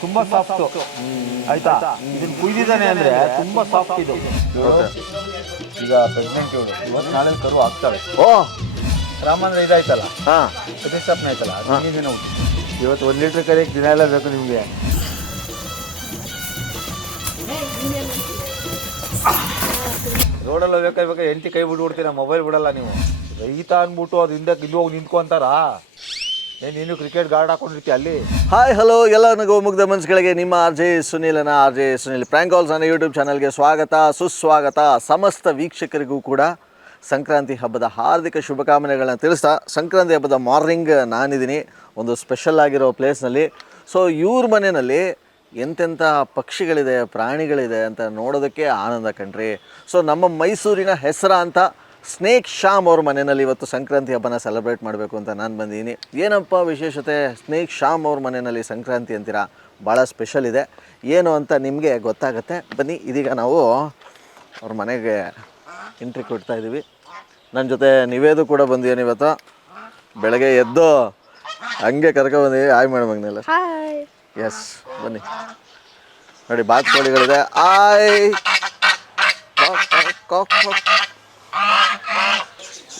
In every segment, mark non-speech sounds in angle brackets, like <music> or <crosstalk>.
ತುಂಬಾ ಸಾಫ್ಟ್ ಆಯ್ತಾ? ಇದನ್ನ ಕುಯ್ದಿದ್ದಾನೆ ಅಂದ್ರೆ ತುಂಬಾ ಸಾಫ್ಟ್ ಇದು. ಈಗ ಪ್ರೆಗ್ನೆಂಟ್ ಇವಳು. ಇವತ್ತು ನಾಳೆ ಕರು ಆಗ್ತಾಳೆ. ಓ. ರಾಮಂದ್ರೆ ಇದಾಯ್ತಲ್ಲ? ಹಾಂ. ಪ್ರತಿಷ್ಠಾಪನೆ ಆಯ್ತಲ್ಲ? ಹದಿನೈದು ದಿನ ಹುಟ್ಟು ಇವತ್ತು ಒಂದು ಲೀಟ್ರ್ ಕರೆಕ್ ದಿನ ಎಲ್ಲ ಬೇಕು ನಿಮಗೆ. ರೋಡಲ್ಲಿ ಹೋಗ್ಬೇಕಾದ್ರೆ ಎಂಟಿ ಕೈ ಬಿಟ್ಬಿಡ್ತೀರ? ಮೊಬೈಲ್ ಬಿಡಲ್ಲ ನೀವು. ರೈತ ಅಂದ್ಬಿಟ್ಟು ಅದು ಹಿಂದಕ್ಕೆ ಇಲ್ಲಿ ಹೋಗಿ ನಿಂತ್ಕೊಂತಾರ? ನೀನು ಕ್ರಿಕೆಟ್ ಗಾರ್ಡ್ ಹಾಕೊಂಡಿರ್ತೀಯ ಅಲ್ಲಿ? ಹಾಯ್ ಹಲೋ ಎಲ್ಲ ನಗು ಮುಗ್ಧ ಮನ್ಸುಗಳಿಗೆ ನಿಮ್ಮ R J ಸುನೀಲನ R J Sunil prank calls ಅನ್ನೋ ಯೂಟ್ಯೂಬ್ ಚಾನಲ್ಗೆ ಸ್ವಾಗತ, ಸುಸ್ವಾಗತ, ಸಮಸ್ತ ವೀಕ್ಷಕರಿಗೂ ಕೂಡ ಸಂಕ್ರಾಂತಿ ಹಬ್ಬದ ಹಾರ್ದಿಕ ಶುಭಕಾಮನೆಗಳನ್ನ ತಿಳಿಸ್ತಾ, ಸಂಕ್ರಾಂತಿ ಹಬ್ಬದ ಮಾರ್ನಿಂಗ್ ನಾನಿದ್ದೀನಿ, ಒಂದು ಸ್ಪೆಷಲ್ ಆಗಿರೋ ಪ್ಲೇಸ್ನಲ್ಲಿ ಸೊ ಇವ್ರ ಮನೆಯಲ್ಲಿ ಎಂತೆಂಥ ಪಕ್ಷಿಗಳಿದೆ, ಪ್ರಾಣಿಗಳಿದೆ ಅಂತ ನೋಡೋದಕ್ಕೆ ಆನಂದ ಕಣ್ರಿ. ಸೊ ನಮ್ಮ ಮೈಸೂರಿನ ಹೆಸರ ಅಂತ ಸ್ನೇಕ್ ಶಾಮ್ ಅವ್ರ ಮನೆಯಲ್ಲಿ ಇವತ್ತು ಸಂಕ್ರಾಂತಿ ಹಬ್ಬನ ಸೆಲೆಬ್ರೇಟ್ ಮಾಡಬೇಕು ಅಂತ ನಾನು ಬಂದಿದ್ದೀನಿ. ಏನಪ್ಪ ವಿಶೇಷತೆ? ಸ್ನೇಕ್ ಶಾಮ್ ಅವ್ರ ಮನೆಯಲ್ಲಿ ಸಂಕ್ರಾಂತಿ ಅಂತೀರಾ? ಭಾಳ ಸ್ಪೆಷಲ್ ಇದೆ. ಏನು ಅಂತ ನಿಮಗೆ ಗೊತ್ತಾಗುತ್ತೆ. ಬನ್ನಿ ಇದೀಗ ನಾವು ಅವ್ರ ಮನೆಗೆ ಎಂಟ್ರಿ ಕೊಡ್ತಾ ಇದ್ದೀವಿ ನನ್ನ ಜೊತೆ ನಿವೇದು ಕೂಡ ಬಂದಿದ್ದೀನಿ ಇವತ್ತು. ಬೆಳಗ್ಗೆ ಎದ್ದು ಹಂಗೆ ಕರ್ಕೊಬಂದಿವಿ ಆಯ್ ಮಾಡ್ಬಂಗ್ನೆಲ್ಲ ಎಸ್ ಬನ್ನಿ. ನೋಡಿ ಬಾತ್ ಕೋಳಿಗಳಿದೆ. ಆಯ್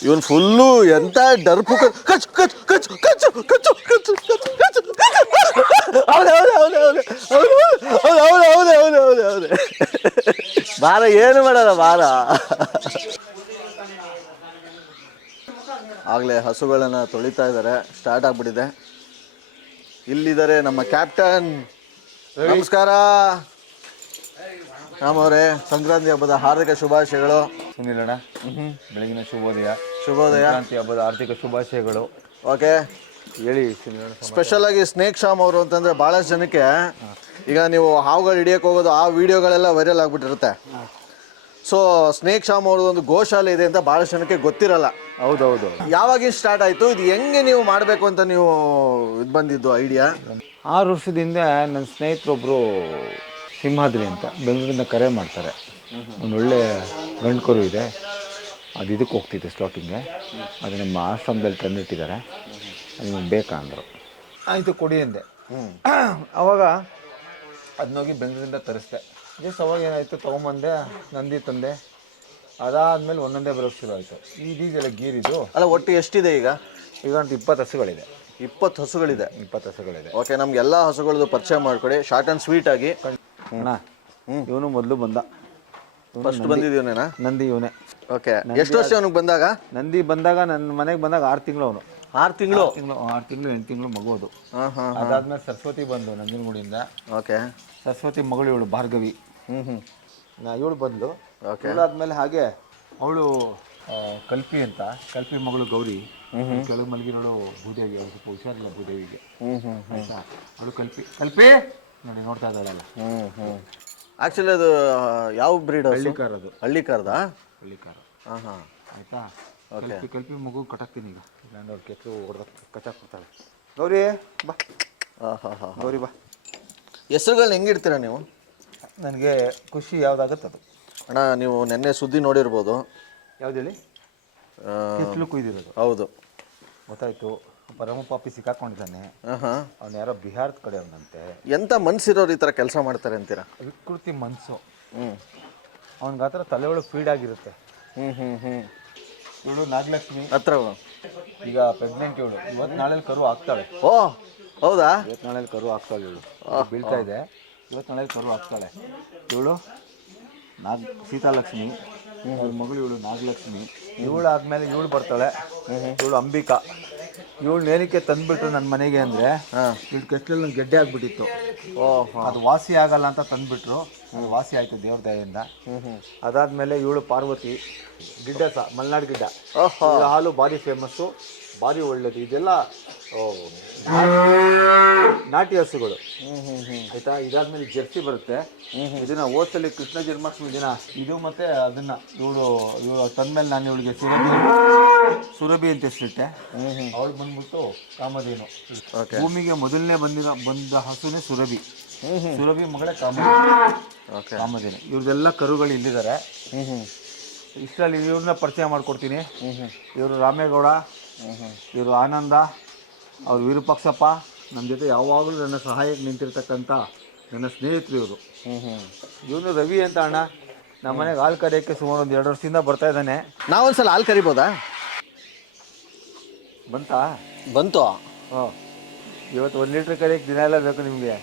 ಇವನ್ ಫುಲ್ಲು ಎಂತ ಡರ್ಪು ಕಚ್ಚು ಕಚ್ಚು ಕಚ್ಚು ಕಚ್ಚು ಕಚ್ಚು ಕಚ್ಚು ಕಚ್ಚು ಕಚ್ಚು ಹೌದು ಹೌದು ಹೌದು ಹೌದು ಹೌದು ಹೌದು ಹೌದು ಹೌದು ಹೌದು ಹೌದು ಬಾರ ಏನು ಮಾಡಲ್ಲ ಬಾರ ಆಗಲೇ ಹಸುಗಳನ್ನ ತೊಳಿತಾ ಇದ್ದಾರೆ ಸ್ಟಾರ್ಟ್ ಆಗ್ಬಿಟ್ಟಿದೆ ಇಲ್ಲಿದ್ದಾರೆ ನಮ್ಮ ಕ್ಯಾಪ್ಟನ್ ನಮಸ್ಕಾರ ರಾಮ್ ಸಂಕ್ರಾಂತಿ ಹಬ್ಬದ ಹಾರ್ದಿಕ ಶುಭಾಶಯಗಳು. ಸುನಿಲಣ್ಣ ಬೆಳಗಿನ ಶುಭೋದಯ. ಶುಭೋದಯ. ಸಂಕ್ರಾಂತಿ ಹಬ್ಬದ ಆರ್ಥಿಕ ಶುಭಾಶಯಗಳು. ಓಕೆ. ಹೇಳಿ ಸುನಿಲಣ್ಣ ಸ್ಪೆಷಲ್ ಆಗಿ ಸ್ನೇಕ್ ಶಾಮ್ ಅವರು ಅಂತಂದ್ರೆ ಬಹಳಷ್ಟು ಜನಕ್ಕೆ ಈಗ ನೀವು ಹಾವುಗಳು ಹಿಡಿಯಕ್ಕೆ ಹೋಗೋದು ಆ ವಿಡಿಯೋಗಳೆಲ್ಲ ವೈರಲ್ ಆಗ್ಬಿಟ್ಟಿರುತ್ತೆ. ಸೊ ಸ್ನೇಕ್ ಶಾಮ್ ಅವ್ರದ್ದು ಒಂದು ಗೋಶಾಲೆ ಇದೆ ಅಂತ ಬಹಳಷ್ಟು ಜನಕ್ಕೆ ಗೊತ್ತಿರಲ್ಲ. ಹೌದೌದು. ಯಾವಾಗಿಂದ ಸ್ಟಾರ್ಟ್ ಆಯ್ತು? ಇದು ಹೆಂಗೆ ನೀವು ಮಾಡಬೇಕು ಅಂತ ನೀವು ಇದು ಬಂದಿದ್ದು ಐಡಿಯಾ ಆರು ವರ್ಷದಿಂದ ನನ್ನ ಸ್ನೇಹಿತರೊಬ್ಬರು ಸಿಂಹಾದ್ರಿ ಅಂತ ಬೆಂಗಳೂರಿಂದ ಕರೆ ಮಾಡ್ತಾರೆ. ಒಂದು ಒಳ್ಳೆ ಗಂಡ್ಕರು ಇದೆ. ಅದು ಇದಕ್ಕೆ ಹೋಗ್ತಿದೆ ಸ್ಟಾಕಿಂಗ್ಗೆ. ಅದು ನಮ್ಮ ಆಶ್ರಮದಲ್ಲಿ ತಂದಿಟ್ಟಿದ್ದಾರೆ. ಅದು ನಿಮ್ಗೆ ಬೇಕಾ ಅಂದರು. ಆಯಿತು ಕೊಡಿ ಅಂದೆ. ಅವಾಗ ಅದನ್ನೋಗಿ ಬೆಂಗಳೂರಿಂದ ತರಿಸ್ದೆ. ಜಸ್ಟ್ ಅವಾಗ ಏನಾಯಿತು ತೊಗೊಂಬಂದೆ ನಂದಿ ತಂದೆ. ಅದಾದಮೇಲೆ ಒಂದೊಂದೇ ಬರೋಕ್ಕೆ ಶುರು ಆಯಿತು ಇದೀಗೆಲ್ಲ ಗೀರಿದು ಅಲ್ಲ ಒಟ್ಟು ಎಷ್ಟಿದೆ ಈಗ? ಈಗ ಒಂದು ಇಪ್ಪತ್ತು ಹಸುಗಳಿದೆ. ಇಪ್ಪತ್ತು ಹಸುಗಳಿದೆ. ಇಪ್ಪತ್ತು ಹಸುಗಳಿದೆ. ಓಕೆ ನಮ್ಗೆ ಎಲ್ಲ ಹಸುಗಳದ್ದು ಪರಿಚಯ ಮಾಡಿಕೊಡಿ. ಶಾರ್ಟ್ ಆ್ಯಂಡ್ ಸ್ವೀಟ್ ಆಗಿ. ಅಣ್ಣ ಇವನು ಮೊದಲು ಬಂದ. ಫಸ್ಟ್ ಬಂದಿದ್ದೀವನೇನಾ? ನಂದಿ ಇವನೇ. ಓಕೆ ಎಷ್ಟು ವರ್ಷ ಅವನಿಗೆ ಬಂದಾಗ? ನಂದಿ ಬಂದಾಗ ನನ್ನ ಮನೆಗೆ ಬಂದಾಗ ಆರು ತಿಂಗಳು ಅವನು. ಆರು ತಿಂಗಳು? ತಿಂಗಳು ಆರು ತಿಂಗಳು ಎಂಟು ತಿಂಗಳು ಮಗು ಅದು. ಹಾಂ ಹಾಂ ಅದಾದ್ಮೇಲೆ ಸರಸ್ವತಿ ಬಂದು ನಂಜನಗೂಡಿಯಿಂದ ಓಕೆ ಸರಸ್ವತಿ ಮಗಳು ಇವಳು ಭಾರ್ಗವಿ. ಹ್ಞೂ ಹ್ಞೂ ನಾ ಇವಳು ಬಂದಳು ಓಕೆ ಇವಳಾದ್ಮೇಲೆ ಹಾಗೆ ಅವಳು ಕಲ್ಪಿ ಅಂತ ಕಲ್ಪಿ ಮಗಳು ಗೌರಿ. ಕೆಳಗೆ ಮಲಗಿರೋಳು ಭೂದೇವಿ ಅವಳು ಸ್ವಲ್ಪ ಹುಷಾರಿಲ್ಲ ಭೂದೇವಿಗೆ. ಹ್ಞೂ ಆಯ್ತಾ? ಅವಳು ಕಲ್ಪಿ ಕಲ್ಪಿ? ನೋಡಿ ನೋಡ್ತಾ ಇದ್ದಾರಲ್ಲ. ಹ್ಞೂ ಹ್ಞೂ ಆ್ಯಕ್ಚುಲಿ ಅದು ಯಾವ ಬ್ರೀಡ್ ಹಳ್ಳಿಕಾರ ಅದು? ಹಳ್ಳಿ ಕಾರ್ದಾ ಹಳ್ಳಿಕಾರ ಹಾಂ ಹಾಂ ಆಯ್ತಾ ಕಲ್ಪಿ ಕಲ್ಪಿ ಮಗು ಕಟಾಕ್ತೀನಿ ಈಗ. ಇಲ್ಲಾಂದ್ರೆ ಅವ್ರು ಕೆತ್ತರು ಹೊಡೆದ ಕಚಾಕ್ ಕೊಡ್ತಾಳೆ ಗೌರಿ ಬಾ. ಹಾಂ ಹಾಂ ಹಾಂ ಗೌರಿ ಬಾ. ಹೆಸರುಗಳನ್ನ ಹೆಂಗಿಡ್ತೀರಾ ನೀವು? ನನಗೆ ಖುಷಿ ಯಾವುದಾಗತ್ತೆ ಅದು. ಅಣ್ಣ ನೀವು ನೆನ್ನೆ ಸುದ್ದಿ ನೋಡಿರ್ಬೋದು. ಯಾವ್ದು ಹೇಳಿ? ಆ, ಕಿಸ್ಲು ಕುಯ್ದಿರೋದು. ಹೌದು. ಗೊತ್ತಾಯ್ತು. ಪರಮ ಪಾಪಿ ಸಿಕ್ಕಾಕೊಂಡಿದ್ದಾನೆ. ಅವನು ಯಾರೋ ಬಿಹಾರದ ಕಡೆ ಅವನಂತೆ. ಎಂತ ಮನ್ಸಿರೋರು ಈ ಥರ ಕೆಲಸ ಮಾಡ್ತಾರೆ ಅಂತೀರಾ? ವಿಕೃತಿ ಮನಸ್ಸು ಅವ್ನಿಗೆ ಆ ಥರ ತಲೆ ಒಳಗೆ ಫೀಡ್ ಆಗಿರುತ್ತೆ. ಹ್ಞೂ ಹ್ಞೂ ಹ್ಞೂ ಇವಳು ನಾಗಲಕ್ಷ್ಮಿ. ಹತ್ರ ಈಗ ಪ್ರೆಗ್ನೆಂಟ್ ಇವಳು. ಇವತ್ತು ನಾಳೆಲಿ ಕರು ಆಗ್ತಾಳೆ. ಓ ಹೌದಾ? ಇವತ್ತು ನಾಳೆಲಿ ಕರು ಆಗ್ತಾಳೆ ಇವಳು. ಬೀಳ್ತಾ ಇದೆ. ಇವತ್ತು ನಾಳೆಲಿ ಕರು ಆಗ್ತಾಳೆ. ಇವಳು ನಾಗ ಸೀತಾಲಕ್ಷ್ಮಿ. ಅವ್ರ ಮಗಳು ಇವಳು ನಾಗಲಕ್ಷ್ಮಿ. ಇವಳು ಆದಮೇಲೆ ಇವಳು ಬರ್ತಾಳೆ ಇವಳು ಅಂಬಿಕಾ. ಇವಳು ನೇರಿಕೆ ತಂದ್ಬಿಟ್ರು ನನ್ನ ಮನೆಗೆ ಅಂದರೆ ಇವಳು ಕೆಟ್ಟಲ್ಲಿ ಗೆಡ್ಡೆ ಆಗ್ಬಿಟ್ಟಿತ್ತು. ಅದು ವಾಸಿ ಆಗಲ್ಲ ಅಂತ ತಂದ್ಬಿಟ್ರು. ವಾಸಿ ಆಯ್ತು ದೇವ್ರ ದಯೆಯಿಂದ. ಅದಾದ್ಮೇಲೆ ಇವಳು ಪಾರ್ವತಿ ಗಿಡ್ಡ ಸಹ ಮಲ್ನಾಡು ಗಿಡ್ಡ. ಹಾಲು ಭಾರಿ ಫೇಮಸ್ಸು ಭಾರಿ ಒಳ್ಳೇದು. ಇದೆಲ್ಲ ನಾಟಿ ಹಸುಗಳು. ಆಯ್ತಾ? ಇದಾದ್ಮೇಲೆ ಜರ್ಸಿ ಬರುತ್ತೆ. ಇದನ್ನ ಓದ್ಸಲಿ ಕೃಷ್ಣ ಜನ್ಮಾಷ್ಟಮಿ ದಿನ ಇದು ಮತ್ತೆ ಅದನ್ನ ಇವಳು ಇವಳು ತಂದ್ಮೇಲೆ ನಾನು ಇವಳಿಗೆ ಸುರಭಿ ಸುರಭಿ ಅಂತ ಹೆಸರಿಟ್ಟೆ. ಅವಳು ಬಂದ್ಬಿಟ್ಟು ಕಾಮಧೇನು. ಭೂಮಿಗೆ ಮೊದಲನೇ ಬಂದಿರೋ ಬಂದ ಹಸುನೇ ಸುರಭಿ. ಸುರಭಿ ಮಗಳೇ ಕಾಮಧೇನು. ಓಕೆ. ಕಾಮಧೇನು. ಇವ್ರದೆಲ್ಲ ಕರುಗಳು ಇಲ್ಲಿದ್ದಾರೆ ಇಷ್ಟರಲ್ಲಿ ಇವ್ರನ್ನ ಪರಿಚಯ ಮಾಡ್ಕೊಡ್ತೀನಿ. ಇವರು ರಾಮೇಗೌಡ ಇವರು ಆನಂದ ಅವ್ರು ವಿರೂಪಾಕ್ಷಪ್ಪ ನಮ್ಮ ಜೊತೆ ಯಾವಾಗಲೂ ನನ್ನ ಸಹಾಯಕ್ಕೆ ನಿಂತಿರ್ತಕ್ಕಂಥ ನನ್ನ ಸ್ನೇಹಿತರು ಇವರು. ಹ್ಞೂ ಹ್ಞೂ ಇವನು ರವಿ ಅಂತ ಅಣ್ಣ. ನಮ್ಮ ಮನೆಗೆ ಹಾಲು ಕರೆಯೋಕ್ಕೆ ಸುಮಾರು ಒಂದು ಎರಡು ವರ್ಷದಿಂದ ಬರ್ತಾ ಇದ್ದಾನೆ. ಸಲ ಹಾಲು ಕರಿಬೋದಾ? ಬಂತಾ? ಬಂತು. ಹಾಂ. ಇವತ್ತು ಒಂದು ಲೀಟ್ರ್ ಕರೆಯೋಕ್ಕೆ ದಿನ ಎಲ್ಲ ಬೇಕು ನಿಮಗೆ.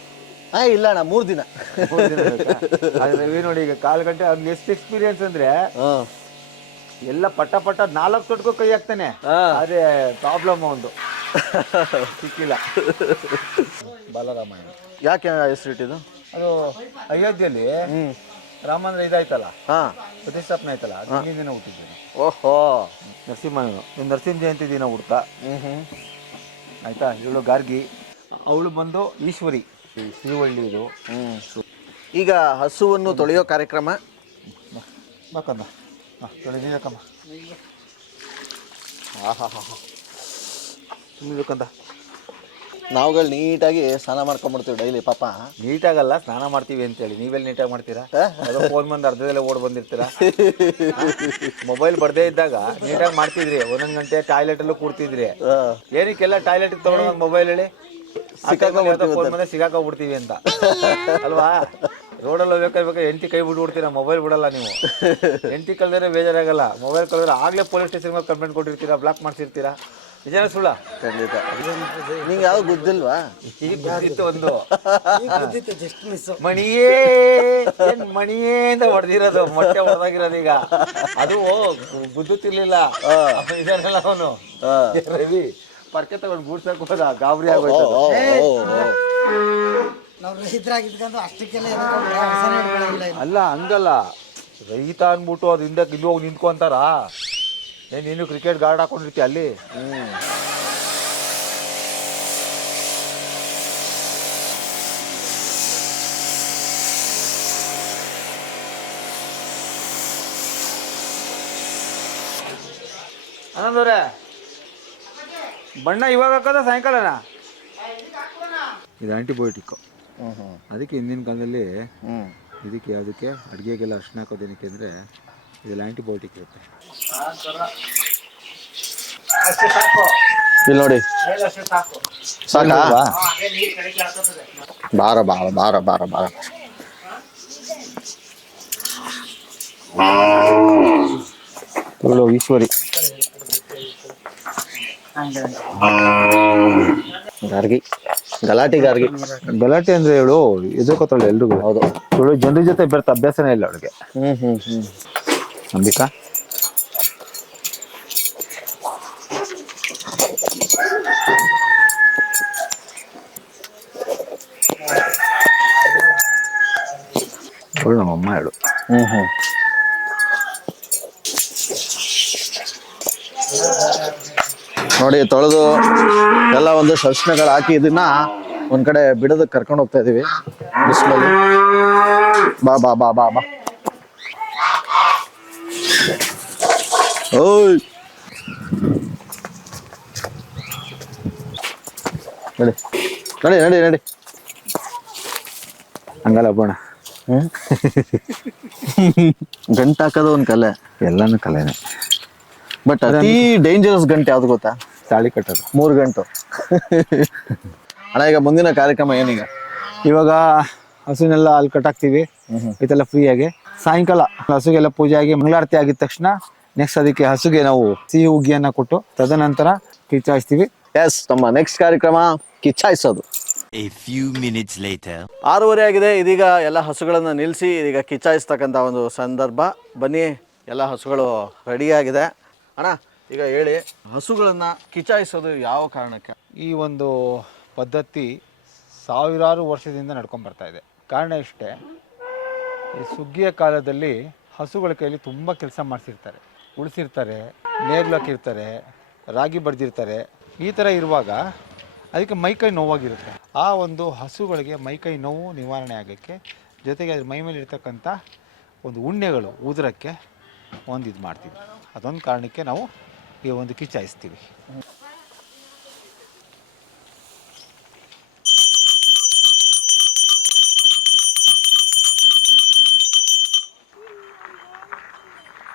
ಆ ಇಲ್ಲ ಅಣ್ಣ ಮೂರು ದಿನ. ಮೂರು ದಿನ ಬೇಕಾ? ಆದ್ರೆ ರವಿ ನೋಡಿ ಈಗ ಕಾಲು ಗಂಟೆ ಅವ್ನಿಗೆ ಎಷ್ಟು ಎಕ್ಸ್ಪೀರಿಯನ್ಸ್ ಅಂದರೆ ಹಾಂ. ಎಲ್ಲ ಪಟ್ಟ ಪಟ್ಟ ನಾಲ್ಕು ತೊಟ್ಕೋ ಕೈ ಹಾಕ್ತಾನೆ. ಹಾ. ಅದೇ ಪ್ರಾಬ್ಲಮ್ ಒಂದು ಸಿಕ್ಕಿಲ್ಲ. ಬಾಲರಾಮಾಯಣ. ಯಾಕೆ ಹೆಸರಿಟ್ಟಿದ್ದು ಅದು ಅಯೋಧ್ಯೆಯಲ್ಲಿ ಹ್ಞೂ ರಾಮಂದ್ರ ಇದಾಯ್ತಲ್ಲ? ಹಾಂ. ಪ್ರತಿಷ್ಠಾಪನೆ ಆಯ್ತಲ್ಲ? ಅದು ಹಿಂದಿನ ದಿನ ಹುಟ್ಟಿದ್ದೇನೆ. ಓಹೋ. ನರಸಿಂಹ ನರಸಿಂಹ ಜಯಂತಿ ದಿನ ಹುಡ್ತಾ. ಹ್ಞೂ ಹ್ಞೂ ಆಯ್ತಾ? ಇವಳು ಗಾರ್ಗಿ. ಅವಳು ಬಂದು ಈಶ್ವರಿ. ಈ ಶ್ರೀವಳ್ಳಿ ಇದು ಹ್ಞೂ ಈಗ ಹಸುವನ್ನು ತೊಳೆಯೋ ಕಾರ್ಯಕ್ರಮ? ಬಾಕಮ್ಮ ಹಾಂ ತೊಳೆದಿದ್ದಕ್ಕಮ್ಮ ಹಾಂ ಹಾ ನಾವುಗಳು ನೀಟಾಗಿ ಸ್ನಾನ ಮಾಡ್ಕೊಂಡ್ಬಿಡ್ತೀವಿ ಡೈಲಿ ಪಾಪ. ನೀಟಾಗಲ್ಲ ಸ್ನಾನ ಮಾಡ್ತೀವಿ ಅಂತೇಳಿ. ನೀವೆಲ್ಲಿ ನೀಟಾಗಿ ಮಾಡ್ತೀರಾ? ಫೋನ್ ಬಂದು ಅರ್ಧದಲ್ಲೇ ಓಡ್ ಬಂದಿರ್ತೀರಾ? ಮೊಬೈಲ್ ಬರ್ದೇ ಇದ್ದಾಗ ನೀಟಾಗಿ ಮಾಡ್ತಿದ್ರಿ. ಒಂದೊಂದು ಗಂಟೆ ಟಾಯ್ಲೆಟ್ ಅಲ್ಲೂ ಕೂರ್ತಿದ್ರಿ ಏನಕ್ಕೆಲ್ಲ ಟಾಯ್ಲೆಟ್ ತಗೊಂಡು ಮೊಬೈಲ್ ಹೇಳಿ ಫೋನ್ ಬಂದ್ರೆ ಸಿಗಾಕೊಂಡ್ಬಿಡ್ತೀವಿ ಅಂತ. ಅಲ್ವಾ? ರೋಡಲ್ಲಿ ಹೋಗ್ಬೇಕಾಗ್ಬೇಕು ಎಂಟಿ ಕೈ ಬಿಟ್ಬಿಡ್ತೀರಾ? ಮೊಬೈಲ್ ಬಿಡಲ್ಲ ನೀವು. ಎಂಟಿ ಕಳೆದ್ರೆ ಬೇಜಾರಾಗಲ್ಲ. ಮೊಬೈಲ್ ಕಳೆದ್ರೆ ಆಗ್ಲೇ ಪೊಲೀಸ್ ಸ್ಟೇಷನ್ಗೆ ಕಂಪ್ಲೇಂಟ್ ಕೊಟ್ಟಿರ್ತೀರಾ? ಬ್ಲಾಕ್ ಮಾಡ್ಸಿರ್ತೀರಾ? ನಿಜನ ಸುಳ್ಳ? ಖಂಡಿತ. ನಿಂಗೆ ಯಾವ ಗುದ್ದಿಲ್ವಾ ಈಗ ಗೊತ್ತಿತ್ತು ಒಂದು. <laughs> ಮಣಿಯೇ ಏನ್ ಮಣಿಯೇ ಅಂತ ಹೊಡೆದಿರೋದು ಮೊಟ್ಟೆ ಹೊಡೆದಾಗಿರೋದು ಈಗ. ಅದು ಗುದ್ದುತ್ತಿರ್ಲಿಲ್ಲ ಇದನ್ನೆಲ್ಲ ಅವನು. ರವಿ ಪರ್ಕೆ ತಗೊಂಡು ಗೂಡ್ಸಕ್ ಹೋದ ಗಾಬರಿ ಆಗೋಯ್ತು. ನಾವು ರೈತರಾಗಿದ್ಕೊಂಡು ಅಷ್ಟಕ್ಕೆಲ್ಲ. ಅಲ್ಲ ಹಂಗಲ್ಲ. ರೈತ ಅಂದ್ಬಿಟ್ಟು ಅದ್ರಿಂದ ಇಲ್ಲಿ ಹೋಗಿ ನಿಂತ್ಕೊಂತಾರ? ಏನ್ ನೀನು ಕ್ರಿಕೆಟ್ ಗಾರ್ಡ್ ಹಾಕೊಂಡಿರ್ತೀಯ ಅಲ್ಲಿ? ಆನಂದವ್ರೆ ಬಣ್ಣ ಇವಾಗ ಹಾಕೋದ ಸಾಯಂಕಾಲನ? ಇದು ಆಂಟಿಬಯೋಟಿಕ್ ಹ್ಞೂ ಹ್ಞೂ ಅದಕ್ಕೆ ಹಿಂದಿನ ಕಾಲದಲ್ಲಿ ಹ್ಞೂ ಇದಕ್ಕೆ ಯಾವುದಕ್ಕೆ ಅಡುಗೆಗೆಲ್ಲ ಅರ್ಶಿನ ಹಾಕೋದೇನಕ್ಕೆ ಅಂದರೆ ಇದೆಲ್ಲ ಆಂಟಿಬಯೋಟಿಕ್ ಇರುತ್ತೆ. ಇಲ್ಲಿ ನೋಡಿ. ಸಾಕಾ? ಬಾರ ಬಾರ ಬಾರ ಬಾರ ಬಾರ. ಈಶ್ವರಿ. ಗಾರ್ಗಿ. ಗಲಾಟೆ ಗಾರ್ಗಿ. ಗಲಾಟೆ ಅಂದ್ರೆ ಹೇಳು ಎದುರ್ಕೋತಾಳೆ ಎಲ್ರಿಗೂ. ಹೌದು. ಇವಳು ಜನರ ಜೊತೆ ಬೆರ್ತ ಅಭ್ಯಾಸನೇ ಇಲ್ಲ ಅವಳಿಗೆ. ಹ್ಮ್ ಹ್ಮ್ ಹ್ಞೂ ಅಂಬಿಕಾ ನಮ್ಮಮ್ಮ ಹೇಳು. ಹ್ಞೂ ಹ್ಞೂ ನೋಡಿ, ತೊಳೆದು ಎಲ್ಲ ಒಂದು ಸಸ್ಯಗಳು ಹಾಕಿ ಇದನ್ನ ಒಂದ್ ಕಡೆ ಬಿಡೋದಕ್ಕೆ ಕರ್ಕೊಂಡು ಹೋಗ್ತಾ ಇದೀವಿ. ಬಾ ಬಾ ಬಾ ಬಾ ಬಾ. ಓಯ್. ನಡಿ. ನಡಿ ನಡಿ ನಡಿ. ಹಂಗಲ್ಲ ಬೋಣ ಗಂಟು ಹಾಕೋದು ಒಂದು ಕಲೆ. ಎಲ್ಲಾನು ಕಲೆನೆ. ಬಟ್ ಅತಿ ಡೇಂಜರಸ್ ಗಂಟೆ ಯಾವ್ದು ಗೊತ್ತಾ? ತಾಳಿ ಕಟ್ಟೋದು. ಮೂರು ಗಂಟು. ಅಣ್ಣ ಈಗ ಮುಂದಿನ ಕಾರ್ಯಕ್ರಮ ಏನೀಗ? ಇವಾಗ ಹಸುನೆಲ್ಲ ಅಲ್ಲಿ ಕಟ್ಟಾಕ್ತೀವಿ. ಇದೆಲ್ಲ ಫ್ರೀಯಾಗಿ ಸಾಯಂಕಾಲ ಹಸುಗೆಲ್ಲ ಪೂಜೆ ಆಗಿ ಮಂಗಳಾರತಿ ಆಗಿದ ತಕ್ಷಣ ನೆಕ್ಸ್ಟ್ ಅದಕ್ಕೆ ಹಸುಗೆ ನಾವು ಸಿಹಿ ಉಗಿಯನ್ನ ಕೊಟ್ಟು ತದನಂತರ ಕಿಚ್ಚಾಯಿಸ್ತೀವಿ. ಎಸ್ ನಮ್ಮ ನೆಕ್ಸ್ಟ್ ಕಾರ್ಯಕ್ರಮ ಕಿಚ್ಚಾಯಿಸೋದು. ಎ ಫ್ಯೂ ಮಿನಿಟ್ಸ್ ಲೇಟರ್ ಆರೂವರೆ ಆಗಿದೆ ಇದೀಗ ಎಲ್ಲ ಹಸುಗಳನ್ನು ನಿಲ್ಲಿಸಿ ಇದೀಗ ಕಿಚ್ಚಾಯಿಸ್ತಕ್ಕಂಥ ಒಂದು ಸಂದರ್ಭ. ಬನ್ನಿ ಎಲ್ಲ ಹಸುಗಳು ರೆಡಿಯಾಗಿದೆ. ಅಣ್ಣ ಈಗ ಹೇಳಿ ಹಸುಗಳನ್ನು ಕಿಚ್ಚಾಯಿಸೋದು ಯಾವ ಕಾರಣಕ್ಕೆ? ಈ ಒಂದು ಪದ್ಧತಿ ಸಾವಿರಾರು ವರ್ಷದಿಂದ ನಡ್ಕೊಂಡ್ ಬರ್ತಾ ಇದೆ. ಕಾರಣ ಇಷ್ಟೇ ಈ ಸುಗ್ಗಿಯ ಕಾಲದಲ್ಲಿ ಹಸುಗಳ ಕೈಯಲ್ಲಿ ತುಂಬ ಕೆಲಸ ಮಾಡಿಸಿರ್ತಾರೆ. ಉಳಿಸಿರ್ತಾರೆ ನೇಗ್ಲಾಕಿರ್ತಾರೆ ರಾಗಿ ಬಡ್ದಿರ್ತಾರೆ, ಈ ಥರ ಇರುವಾಗ ಅದಕ್ಕೆ ಮೈಕೈ ನೋವಾಗಿರುತ್ತೆ. ಆ ಒಂದು ಹಸುಗಳಿಗೆ ಮೈಕೈ ನೋವು ನಿವಾರಣೆ ಆಗೋಕ್ಕೆ ಜೊತೆಗೆ ಅದ್ರ ಮೈ ಮೇಲೆ ಇರ್ತಕ್ಕಂಥ ಒಂದು ಉಣ್ಣೆಗಳು ಉದುರಕ್ಕೆ ಒಂದು ಇದು ಮಾಡ್ತೀವಿ. ಅದೊಂದು ಕಾರಣಕ್ಕೆ ನಾವು ಈ ಒಂದು ಕಿಚ್ಚಾಯಿಸ್ತೀವಿ.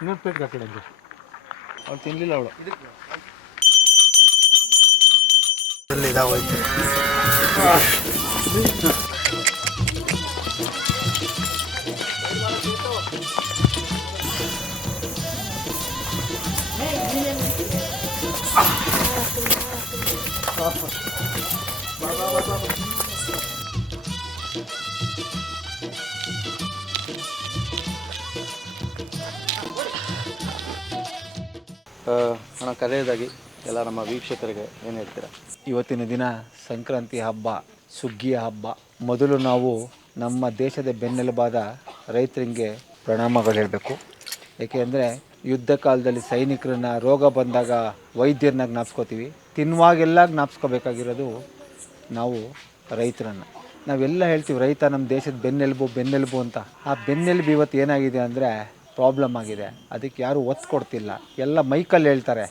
ಇನ್ನೊಂದು ಪ್ಲೇಟ್ ಹಾಕಿಡ ಅವಳು ತಿನ್ನಲಿಲ್ಲ ಅವಳು ಇಲ್ಲಿ ಇದಾಗೋಯ್ತು ಅಣ್ಣ, ಕರೆಯದಾಗಿ ಎಲ್ಲ ನಮ್ಮ ವೀಕ್ಷಕರಿಗೆ ಏನು ಹೇಳ್ತೀರಾ? ಇವತ್ತಿನ ದಿನ ಸಂಕ್ರಾಂತಿ ಹಬ್ಬ ಸುಗ್ಗಿಯ ಹಬ್ಬ. ಮೊದಲು ನಾವು ನಮ್ಮ ದೇಶದ ಬೆನ್ನೆಲುಬಾದ ರೈತರಿಗೆ ಪ್ರಣಾಮಗಳು ಹೇಳಬೇಕು. ಏಕೆಂದರೆ ಯುದ್ಧ ಕಾಲದಲ್ಲಿ ಸೈನಿಕರನ್ನ ರೋಗ ಬಂದಾಗ ವೈದ್ಯರನ್ನ ಜ್ಞಾಪಿಸ್ಕೋತೀವಿ. ತಿನ್ನುವಾಗೆಲ್ಲ ಜ್ಞಾಪಿಸ್ಕೋಬೇಕಾಗಿರೋದು ನಾವು ರೈತರನ್ನು. ನಾವೆಲ್ಲ ಹೇಳ್ತೀವಿ, ರೈತ ನಮ್ಮ ದೇಶದ ಬೆನ್ನೆಲುಬು ಬೆನ್ನೆಲುಬು ಅಂತ. ಆ ಬೆನ್ನೆಲುಬು ಇವತ್ತು ಏನಾಗಿದೆ ಅಂದರೆ ಪ್ರಾಬ್ಲಮ್ ಆಗಿದೆ. ಅದಕ್ಕೆ ಯಾರು ಒತ್ತು ಕೊಡ್ತಿಲ್ಲ. ಎಲ್ಲ ಮೈಕಲ್ಲಿ ಹೇಳ್ತಾರೆ,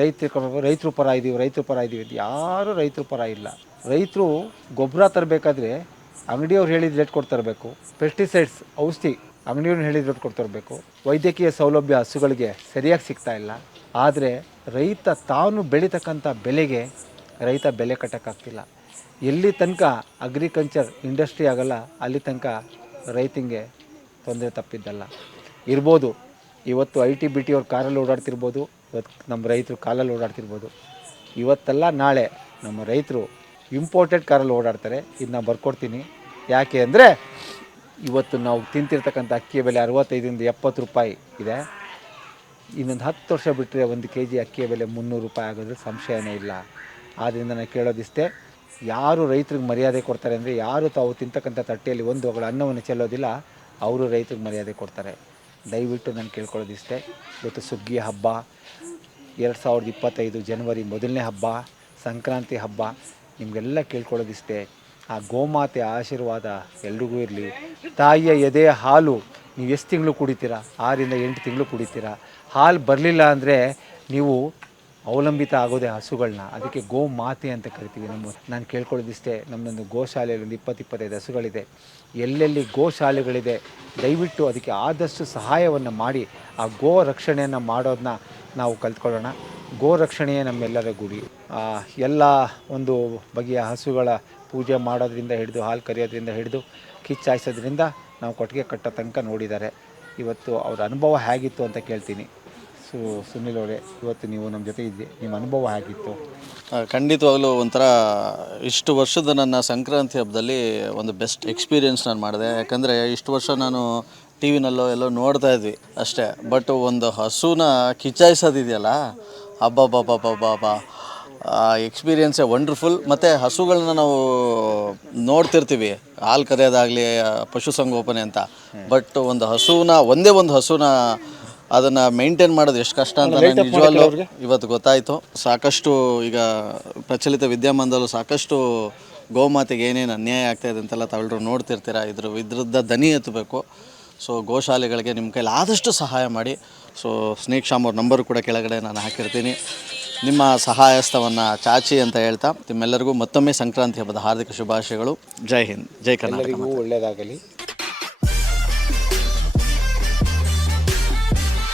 ರೈತರು ರೈತರು ಪರ ಇದ್ದೀವಿ ರೈತರು ಪರ ಇದ್ದೀವಿ ಯಾರು ರೈತರು ಪರ ಇಲ್ಲ. ರೈತರು ಗೊಬ್ಬರ ತರಬೇಕಾದ್ರೆ ಅಂಗಡಿಯವ್ರು ಹೇಳಿದ ರೇಟ್ ಕೊಡ್ತಿರಬೇಕು ತರಬೇಕು. ಪೆಸ್ಟಿಸೈಡ್ಸ್ ಔಷಧಿ, ಅಂಗಡಿಯವ್ರು ಹೇಳಿದ ರೇಟ್ ಕೊಡ್ತಿರಬೇಕು ವೈದ್ಯಕೀಯ ಸೌಲಭ್ಯ ಹಸುಗಳಿಗೆ ಸರಿಯಾಗಿ ಸಿಗ್ತಾ ಇಲ್ಲ. ಆದರೆ ರೈತ ತಾನು ಬೆಳೀತಕ್ಕಂಥ ಬೆಲೆಗೆ ರೈತ ಬೆಲೆ ಕಟ್ಟೋಕ್ಕಾಗ್ತಿಲ್ಲ. ಎಲ್ಲಿ ತನಕ ಅಗ್ರಿಕಲ್ಚರ್ ಇಂಡಸ್ಟ್ರಿ ಆಗಲ್ಲ, ಅಲ್ಲಿ ತನಕ ರೈತಿಂಗೆ ತೊಂದರೆ ತಪ್ಪಿದ್ದಲ್ಲ. ಇರ್ಬೋದು. ಇವತ್ತು ಐ ಟಿ ಬಿ ಟಿ ಅವ್ರ ಕಾರಲ್ಲಿ ಓಡಾಡ್ತಿರ್ಬೋದು. ಇವತ್ತು ನಮ್ಮ ರೈತರು ಕಾಲಲ್ಲಿ ಓಡಾಡ್ತಿರ್ಬೋದು. ಇವತ್ತೆಲ್ಲ ನಾಳೆ ನಮ್ಮ ರೈತರು ಇಂಪೋರ್ಟೆಡ್ ಕಾರಲ್ಲಿ ಓಡಾಡ್ತಾರೆ. ಇದು ನಾನು ಬರ್ಕೊಡ್ತೀನಿ. ಯಾಕೆ ಅಂದರೆ ಇವತ್ತು ನಾವು ತಿಂತಿರ್ತಕ್ಕಂಥ ಅಕ್ಕಿಯ ಬೆಲೆ ಅರವತ್ತೈದರಿಂದ ಎಪ್ಪತ್ತು ರೂಪಾಯಿ ಇದೆ. ಇನ್ನೊಂದು ಹತ್ತು ವರ್ಷ ಬಿಟ್ಟರೆ ಒಂದು ಕೆ ಜಿ ಅಕ್ಕಿಯ ಬೆಲೆ ಮುನ್ನೂರು ರೂಪಾಯಿ ಆಗೋದ್ರೆ ಸಂಶಯನೇ ಇಲ್ಲ. ಆದ್ದರಿಂದ ನಾನು ಕೇಳೋದಿಷ್ಟೇ, ಯಾರು ರೈತರಿಗೆ ಮರ್ಯಾದೆ ಕೊಡ್ತಾರೆ ಅಂದರೆ ಯಾರು ತಾವು ತಿಂತಕ್ಕಂಥ ತಟ್ಟೆಯಲ್ಲಿ ಒಂದು ಹೊಗಳ ಅನ್ನವನ್ನು ಚೆಲ್ಲೋದಿಲ್ಲ, ಅವರು ರೈತರಿಗೆ ಮರ್ಯಾದೆ ಕೊಡ್ತಾರೆ. ದಯವಿಟ್ಟು ನಾನು ಕೇಳ್ಕೊಳ್ಳೋದಿಷ್ಟೇ. ಇವತ್ತು ಸುಗ್ಗಿಯ ಹಬ್ಬ, ಎರಡು ಸಾವಿರದ ಇಪ್ಪತ್ತೈದು ಜನವರಿ ಮೊದಲನೇ ಹಬ್ಬ, ಸಂಕ್ರಾಂತಿ ಹಬ್ಬ, ನಿಮಗೆಲ್ಲ ಕೇಳ್ಕೊಳ್ಳೋದಿಷ್ಟೇ. ಆ ಗೋಮಾತೆ ಆಶೀರ್ವಾದ ಎಲ್ರಿಗೂ ಇರಲಿ. ತಾಯಿಯ ಎದೆಯ ಹಾಲು, ನೀವು ಎಷ್ಟು ತಿಂಗಳು ಕುಡಿತೀರಾ? ಆರಿಂದ ಎಂಟು ತಿಂಗಳು ಕುಡಿತೀರಾ? ಹಾಲು ಬರಲಿಲ್ಲ ಅಂದರೆ ನೀವು ಅವಲಂಬಿತ ಆಗೋದೇ ಹಸುಗಳನ್ನ ಅದಕ್ಕೆ ಗೋ ಮಾತೆ ಅಂತ ಕರಿತೀವಿ. ನಮ್ಮ ನಾನು ಕೇಳ್ಕೊಳ್ಳೋದಿಷ್ಟೇ ನಮ್ಮದೊಂದು ಗೋಶಾಲೆಯಲ್ಲಿ ಒಂದು ಇಪ್ಪತ್ತು ಇಪ್ಪತ್ತೈದು ಹಸುಗಳಿದೆ. ಎಲ್ಲೆಲ್ಲಿ ಗೋಶಾಲೆಗಳಿದೆ, ದಯವಿಟ್ಟು ಅದಕ್ಕೆ ಆದಷ್ಟು ಸಹಾಯವನ್ನು ಮಾಡಿ, ಆ ಗೋ ರಕ್ಷಣೆಯನ್ನು ಮಾಡೋದನ್ನ ನಾವು ಕಲ್ತ್ಕೊಳ್ಳೋಣ. ಗೋ ರಕ್ಷಣೆಯೇ ನಮ್ಮೆಲ್ಲರ ಗುಡಿ ಎಲ್ಲ ಒಂದು ಬಗೆಯ ಹಸುಗಳ ಪೂಜೆ ಮಾಡೋದ್ರಿಂದ ಹಿಡಿದು, ಹಾಲು ಕರೆಯೋದ್ರಿಂದ ಹಿಡಿದು, ಕಿಚ್ಚಾಯಿಸೋದ್ರಿಂದ ನಾವು ಕೊಟ್ಟಿಗೆ ಕಟ್ಟೋ ತನಕ ನೋಡಿದ್ದಾರೆ. ಇವತ್ತು ಅವರ ಅನುಭವ ಹೇಗಿತ್ತು ಅಂತ ಕೇಳ್ತೀನಿ. ಸು ಸುನಿಲ್ ಅವರೇ ಇವತ್ತು ನೀವು ನಮ್ಮ ಜೊತೆ ಇದ್ದೆ ನಿಮ್ಮ ಅನುಭವ ಆಗಿತ್ತು ಖಂಡಿತವಾಗಲೂ ಒಂಥರ ಇಷ್ಟು ವರ್ಷದ ನನ್ನ ಸಂಕ್ರಾಂತಿ ಹಬ್ಬದಲ್ಲಿ ಒಂದು ಬೆಸ್ಟ್ ಎಕ್ಸ್ಪೀರಿಯೆನ್ಸ್ ನಾನು ಮಾಡಿದೆ. ಯಾಕಂದರೆ ಇಷ್ಟು ವರ್ಷ ನಾನು ಟಿ ವಿನಲ್ಲೋ ಎಲ್ಲೋ ನೋಡ್ತಾ ಇದ್ವಿ ಅಷ್ಟೇ. ಬಟ್ ಒಂದು ಹಸುನ ಕಿಚಾಯಿಸೋದಿದೆಯಲ್ಲ ಹಬ್ಬಬ್ಬಬ್ಬಬ್ಬಬ್ಬ ಆ ಎಕ್ಸ್ಪೀರಿಯೆನ್ಸೇ ವಂಡರ್ಫುಲ್. ಮತ್ತು ಹಸುಗಳನ್ನ ನಾವು ನೋಡ್ತಿರ್ತೀವಿ ಹಾಲು ಕರೆಯೋದಾಗಲಿ ಪಶುಸಂಗೋಪನೆ ಅಂತ. ಬಟ್ ಒಂದು ಹಸುನ ಒಂದೇ ಒಂದು ಹಸುನ ಅದನ್ನು ಮೇಂಟೈನ್ ಮಾಡೋದು ಎಷ್ಟು ಕಷ್ಟ ಅಂತ ನಂಗೆ ನಿಜವಾಗ್ಲೂ ಇವತ್ತು ಗೊತ್ತಾಯಿತು. ಸಾಕಷ್ಟು ಈಗ ಪ್ರಚಲಿತ ವಿದ್ಯಮಾನದಲ್ಲೂ ಸಾಕಷ್ಟು ಗೋಮಾತೆಗೆ ಏನೇನು ಅನ್ಯಾಯ ಆಗ್ತಾ ಇದೆ ಅಂತೆಲ್ಲ ತಾವೆಲ್ಲರೂ ನೋಡ್ತಿರ್ತೀರ. ಇದ್ರ ವಿರುದ್ಧ ದನಿ ಎತ್ತಬೇಕು. ಸೊ ಗೋಶಾಲೆಗಳಿಗೆ ನಿಮ್ಮ ಕೈಲಿ ಆದಷ್ಟು ಸಹಾಯ ಮಾಡಿ. ಸೊ ಸ್ನೇಕ್ ಶಾಮ್ ಅವ್ರ ನಂಬರ್ ಕೂಡ ಕೆಳಗಡೆ ನಾನು ಹಾಕಿರ್ತೀನಿ. ನಿಮ್ಮ ಸಹಾಯಸ್ಥವನ್ನು ಚಾಚಿ ಅಂತ ಹೇಳ್ತಾ ನಿಮ್ಮೆಲ್ಲರಿಗೂ ಮತ್ತೊಮ್ಮೆ ಸಂಕ್ರಾಂತಿ ಹಬ್ಬದ ಹಾರ್ದಿಕ ಶುಭಾಶಯಗಳು. ಜೈ ಹಿಂದ್. ಜೈ ಕರ್ನಾಟಕ ಒಳ್ಳೆಯದಾಗಲಿ